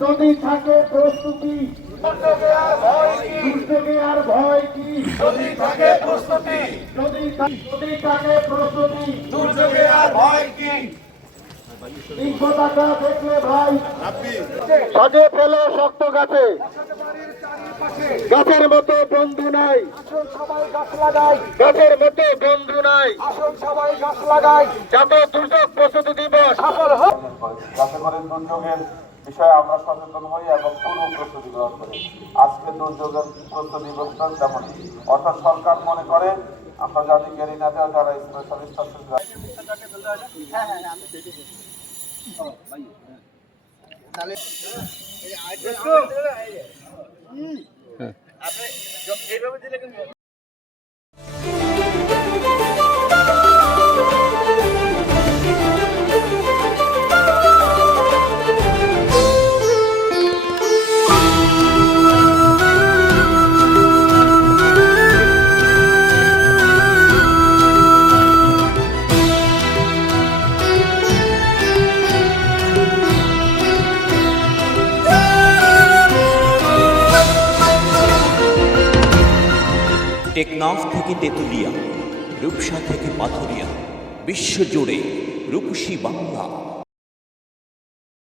যদি থাকে প্রস্তুতি দুর্যোগে আর ভয় কি, যদি থাকে প্রস্তুতি যদি থাকে প্রস্তুতি দুর্যোগে আর ভয় কি। পতাকা দেখলে ভাই সাজে ফেলে শক্ত গাছে, গাছের মতো বন্ধু নাই, সবাই গাছ লাগাই, গাছের মতো বন্ধু নাই, আসুন সবাই গাছ লাগাই, জাতীয় দুর্যোগ প্রস্তুতি দিবস সফল হোক। যাতে করে দুর্যোগের বিষয়ে আমরা সচেতন হই এবং পূর্ব প্রস্তুতি গ্রহণ করি। আজকে দুর্যোগের প্রস্তুতি দিবসটা তেমন, অর্থাৎ সরকার মনে করে আমরা যাদের গেরিনাতে যারা স্পেশালিস্ট আছেন টেকনাফ থেকে তেঁতুলিয়া, রূপসা থেকে পাথুরিয়া, বিশ্বজুড়ে রূপসী বাংলা।